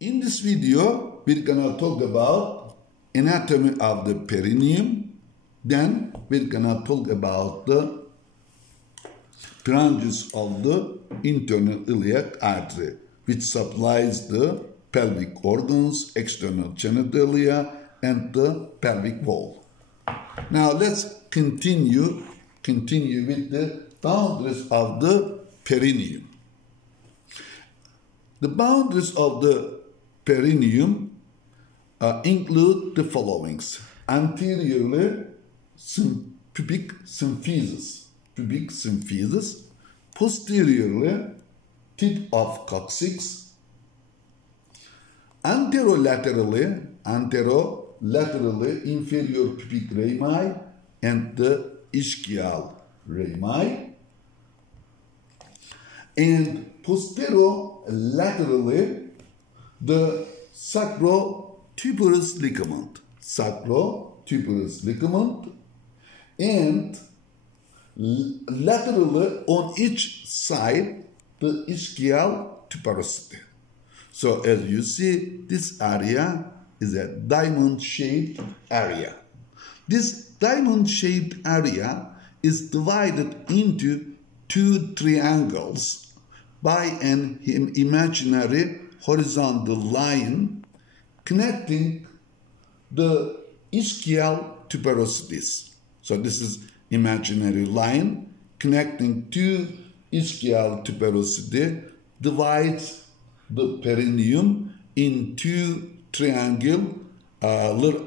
In this video, we're gonna talk about anatomy of the perineum. Then we're gonna talk about the branches of the internal iliac artery, which supplies the pelvic organs, external genitalia, and the pelvic wall. Now let's continue with the boundaries of the perineum. The boundaries of the perineum include the followings: anteriorly pubic symphysis, posteriorly tip of coccyx, anterolaterally inferior pubic rami and the ischial rami, and posterolaterally the sacrotuberous ligament, and laterally on each side the ischial tuberosity. So as you see, this area is a diamond-shaped area. This diamond-shaped area is divided into two triangles by an imaginary horizontal line connecting the ischial tuberosities. So this is imaginary line connecting two ischial tuberosity, divides the perineum in two triangular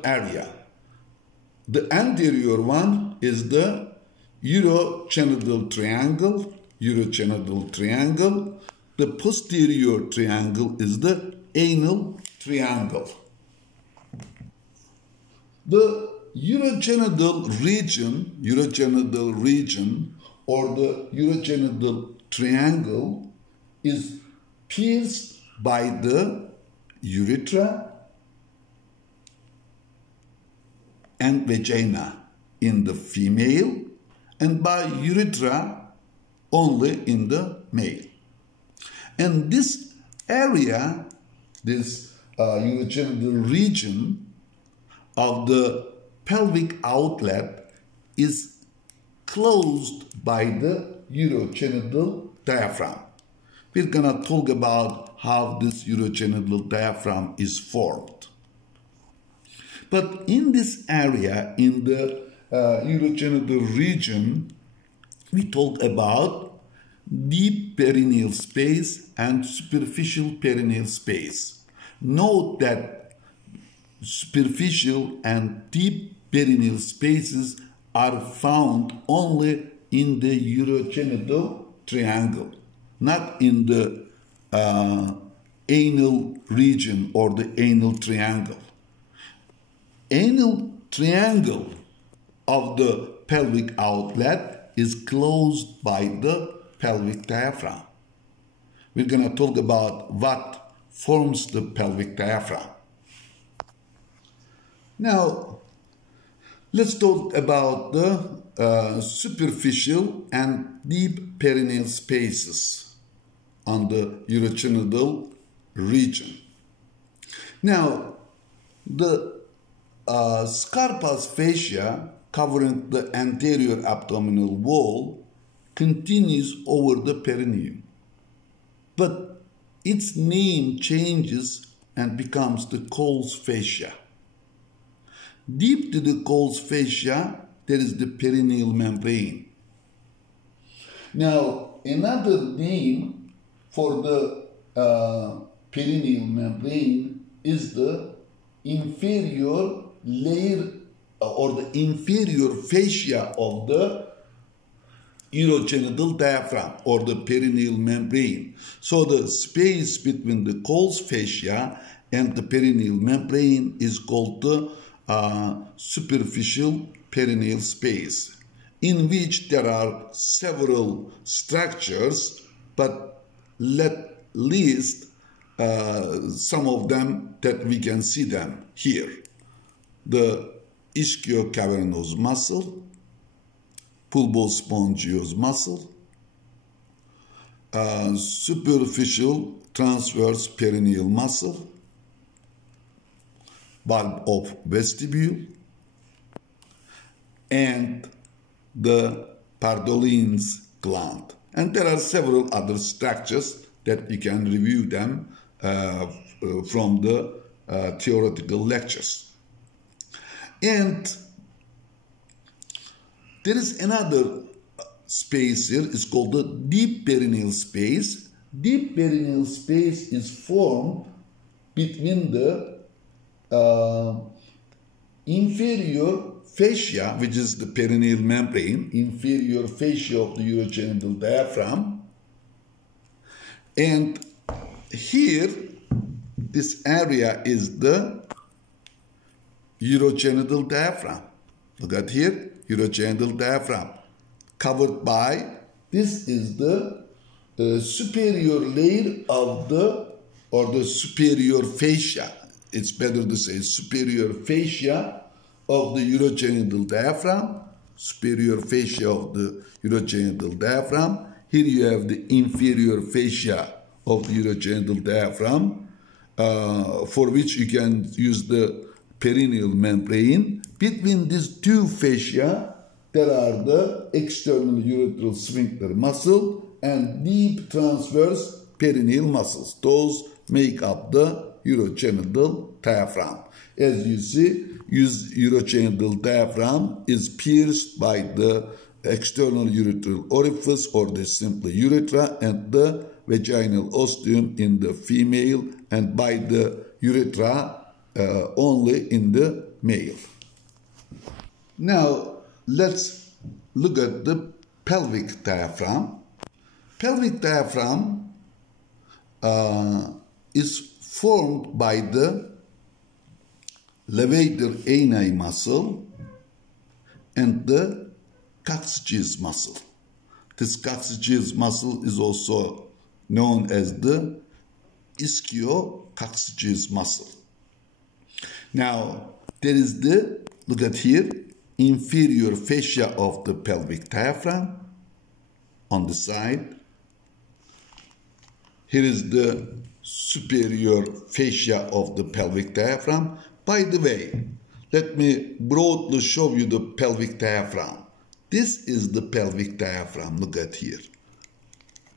area. The anterior one is the urogenital triangle. The posterior triangle is the anal triangle. The urogenital region or the urogenital triangle is pierced by the urethra and vagina in the female, and by urethra only in the male. And this area, this urogenital region of the pelvic outlet is closed by the urogenital diaphragm. We're going to talk about how this urogenital diaphragm is formed. But in this area, in the urogenital region, we talk about deep perineal space and superficial perineal space. Note that superficial and deep perineal spaces are found only in the urogenital triangle, not in the anal region or the anal triangle. Anal triangle of the pelvic outlet is closed by the pelvic diaphragm. We're going to talk about what forms the pelvic diaphragm. Now, let's talk about the superficial and deep perineal spaces on the urogenital region. Now, the scarpa's fascia covering the anterior abdominal wall continues over the perineum, but its name changes and becomes the Colles fascia. Deep to the Colles fascia, there is the perineal membrane. Now, another name for the perineal membrane is the inferior layer or the inferior fascia of the urogenital diaphragm or the perineal membrane. So the space between the Colles fascia and the perineal membrane is called the superficial perineal space, in which there are several structures, but let list some of them that we can see them here. The ischio-cavernous muscle, bulbospongiosus muscle, superficial transverse perineal muscle, bulb of vestibule, and the Pardolins gland. And there are several other structures that you can review them from the theoretical lectures. And there is another space here. It's called the deep perineal space. Deep perineal space is formed between the inferior fascia, which is the perineal membrane, inferior fascia of the urogenital diaphragm. And here, this area is the urogenital diaphragm. Look at here, urogenital diaphragm. Covered by, this is the superior layer of the superior fascia. It's better to say superior fascia of the urogenital diaphragm, superior fascia of the urogenital diaphragm. Here you have the inferior fascia of the urogenital diaphragm, for which you can use the perineal membrane. Between these two fascia, there are the external urethral sphincter muscle and deep transverse perineal muscles. Those make up the urogenital diaphragm. As you see, urogenital diaphragm is pierced by the external urethral orifice, or the simply urethra, and the vaginal ostium in the female, and by the urethra only in the male. Now, let's look at the pelvic diaphragm. Pelvic diaphragm is formed by the levator ani muscle and the coccygeus muscle. This coccygeus muscle is also known as the ischio-coccygeus muscle. Now, there is the, look at here, inferior fascia of the pelvic diaphragm on the side. Here is the superior fascia of the pelvic diaphragm. By the way, let me broadly show you the pelvic diaphragm. This is the pelvic diaphragm. Look at here.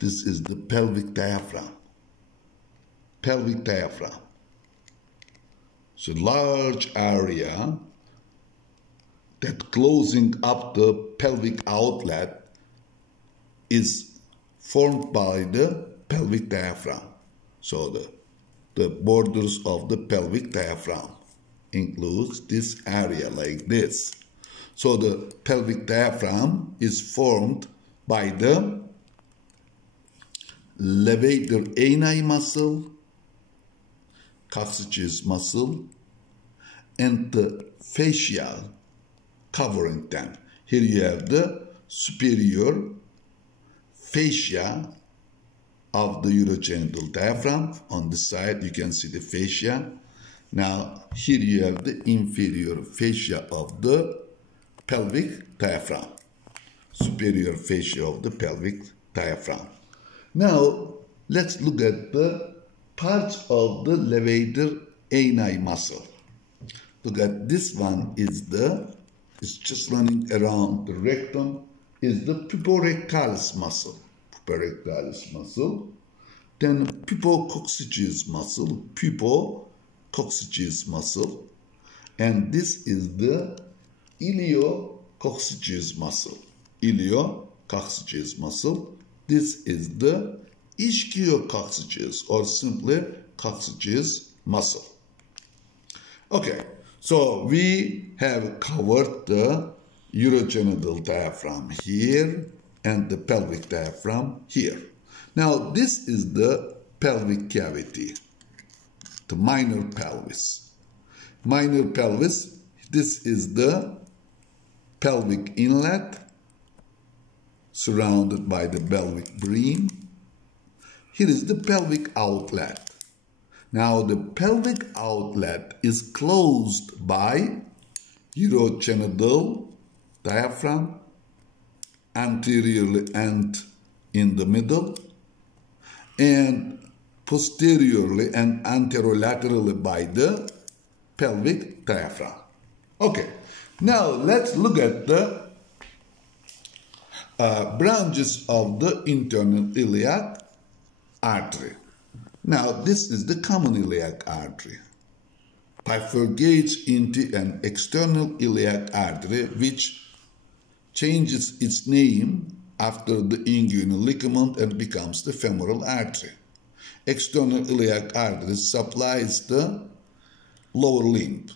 This is the pelvic diaphragm. Pelvic diaphragm. It's a large area that closing up the pelvic outlet is formed by the pelvic diaphragm. So the borders of the pelvic diaphragm includes this area like this. So the pelvic diaphragm is formed by the levator ani muscle, coccygeus muscle, and the fascia covering them. Here you have the superior fascia of the urogenital diaphragm. On the side you can see the fascia. Now here you have the inferior fascia of the pelvic diaphragm, superior fascia of the pelvic diaphragm. Now let's look at the parts of the levator ani muscle. Look at this one is it's just running around the rectum, is the puborectalis muscle. Puborectalis muscle. Then pubococcygeus muscle, pubococcygeus muscle. And this is the iliococcygeus muscle. Iliococcygeus muscle. This is the ischio-coccygeus, or simply coccygeus muscle. Okay, so we have covered the urogenital diaphragm here and the pelvic diaphragm here. Now this is the pelvic cavity, the minor pelvis. Minor pelvis, this is the pelvic inlet surrounded by the pelvic breme. Here is the pelvic outlet. Now the pelvic outlet is closed by urogenital diaphragm anteriorly and in the middle, and posteriorly and anterolaterally by the pelvic diaphragm. Okay, now let's look at the branches of the internal iliac artery. Now, this is the common iliac artery. Bifurcates into an external iliac artery which changes its name after the inguinal ligament and becomes the femoral artery. External iliac artery supplies the lower limb.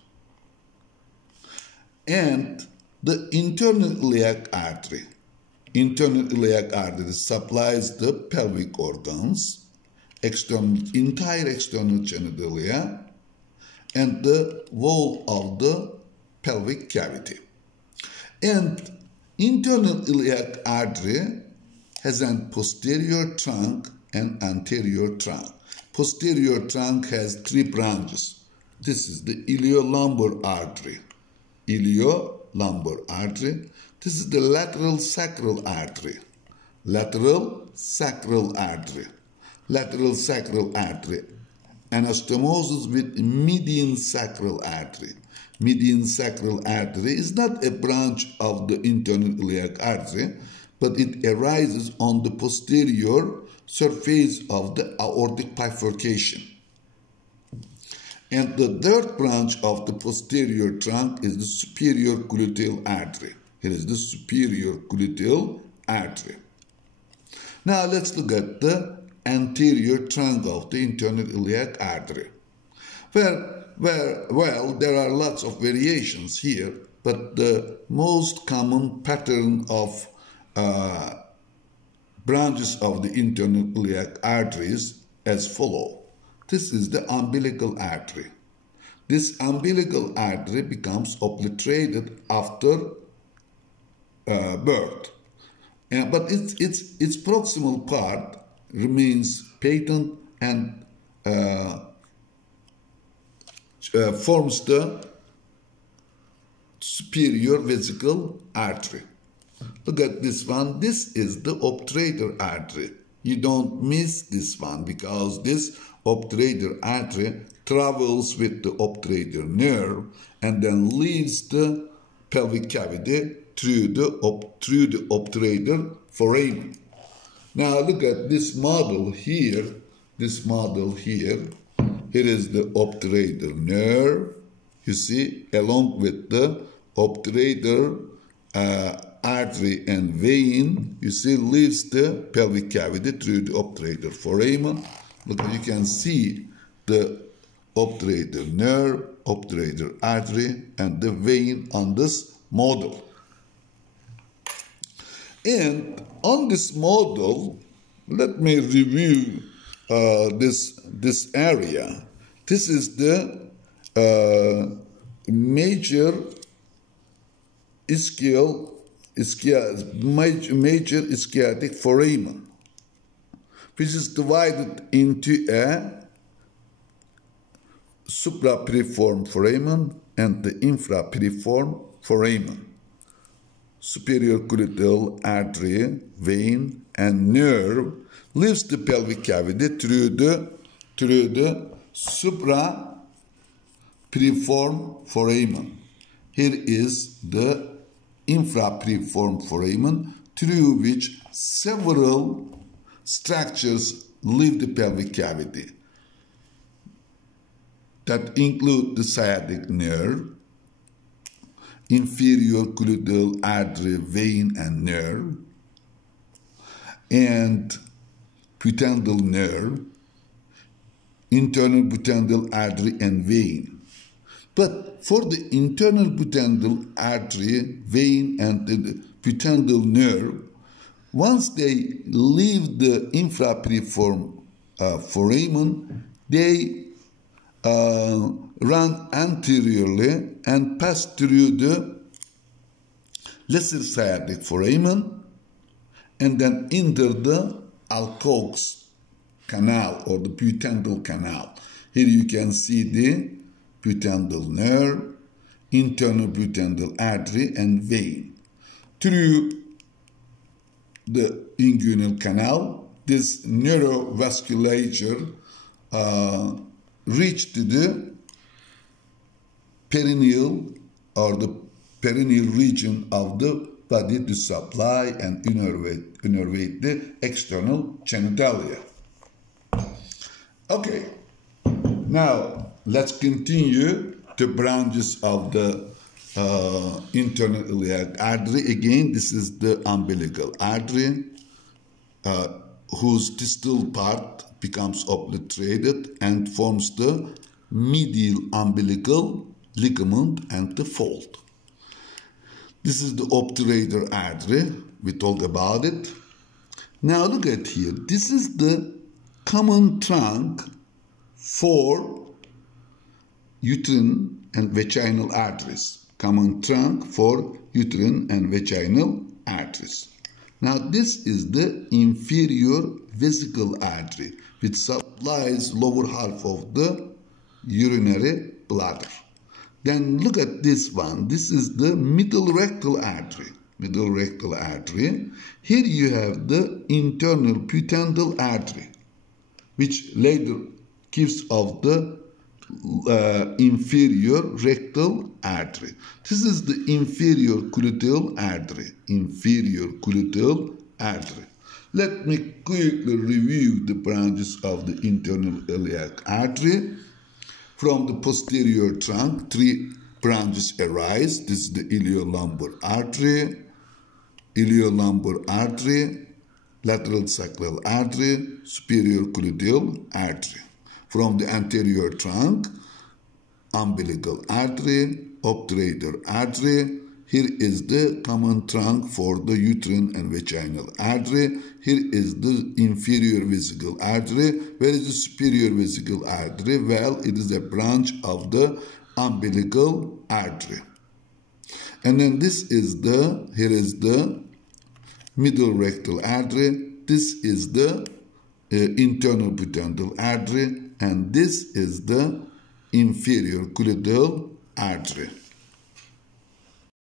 And the internal iliac artery supplies the pelvic organs, entire external genitalia, and the wall of the pelvic cavity. And internal iliac artery has a posterior trunk and anterior trunk. Posterior trunk has 3 branches. This is the iliolumbar artery. Iliolumbar artery. This is the lateral sacral artery. Lateral sacral artery. Lateral sacral artery. Anastomosis with median sacral artery. Median sacral artery is not a branch of the internal iliac artery, but it arises on the posterior surface of the aortic bifurcation. And the third branch of the posterior trunk is the superior gluteal artery. Here is the superior gluteal artery. Now let's look at the anterior trunk of the internal iliac artery. Well, there are lots of variations here, but the most common pattern of branches of the internal iliac arteries as follows. This is the umbilical artery. This umbilical artery becomes obliterated after birth, but its proximal part remains patent and forms the superior vesical artery. Look at this one. This is the obturator artery. You don't miss this one because this obturator artery travels with the obturator nerve and then leaves the pelvic cavity through the obturator foramen. Now look at this model here. This model here. Here is the obturator nerve, you see, along with the obturator artery and vein, you see, leaves the pelvic cavity through the obturator foramen. Look, you can see the obturator nerve, obturator artery, and the vein on this model. And on this model, let me review this area. This is the major ischiatic foramen, which is divided into a suprapiriform foramen and the infrapiriform foramen. Superior gluteal artery, vein, and nerve leaves the pelvic cavity through the suprapiriform foramen. Here is the infrapiriform foramen through which several structures leave the pelvic cavity. That include the sciatic nerve, inferior gluteal artery, vein, and nerve, and pudendal nerve, internal pudendal artery and vein. But for the internal pudendal artery, vein, and the pudendal nerve, once they leave the infrapiriform foramen, they run anteriorly and pass through the lesser sciatic foramen and then enter the Colles canal or the pudendal canal. Here you can see the pudendal nerve, internal pudendal artery, and vein. Through the inguinal canal, this neurovasculature reached the perineal or the perineal region of the body to supply and innervate the external genitalia. Okay, now let's continue the branches of the internal iliac artery. Again, this is the umbilical artery, whose distal part becomes obliterated and forms the medial umbilical ligament and the fold. This is the obturator artery. We talked about it. Now look at here. This is the common trunk for uterine and vaginal arteries. Common trunk for uterine and vaginal arteries. Now this is the inferior vesical artery, which supplies lower half of the urinary bladder. Then look at this one. This is the middle rectal artery. Middle rectal artery. Here you have the internal pudendal artery, which later gives off the inferior rectal artery. This is the inferior gluteal artery. Inferior gluteal artery. Let me quickly review the branches of the internal iliac artery. From the posterior trunk, 3 branches arise. This is the iliolumbar artery, lateral sacral artery, superior gluteal artery. From the anterior trunk, umbilical artery, obturator artery. Here is the common trunk for the uterine and vaginal artery. Here is the inferior vesical artery. Where is the superior vesical artery? Well, it is a branch of the umbilical artery. And then here is the middle rectal artery. This is the internal pudendal artery. And this is the inferior gluteal artery.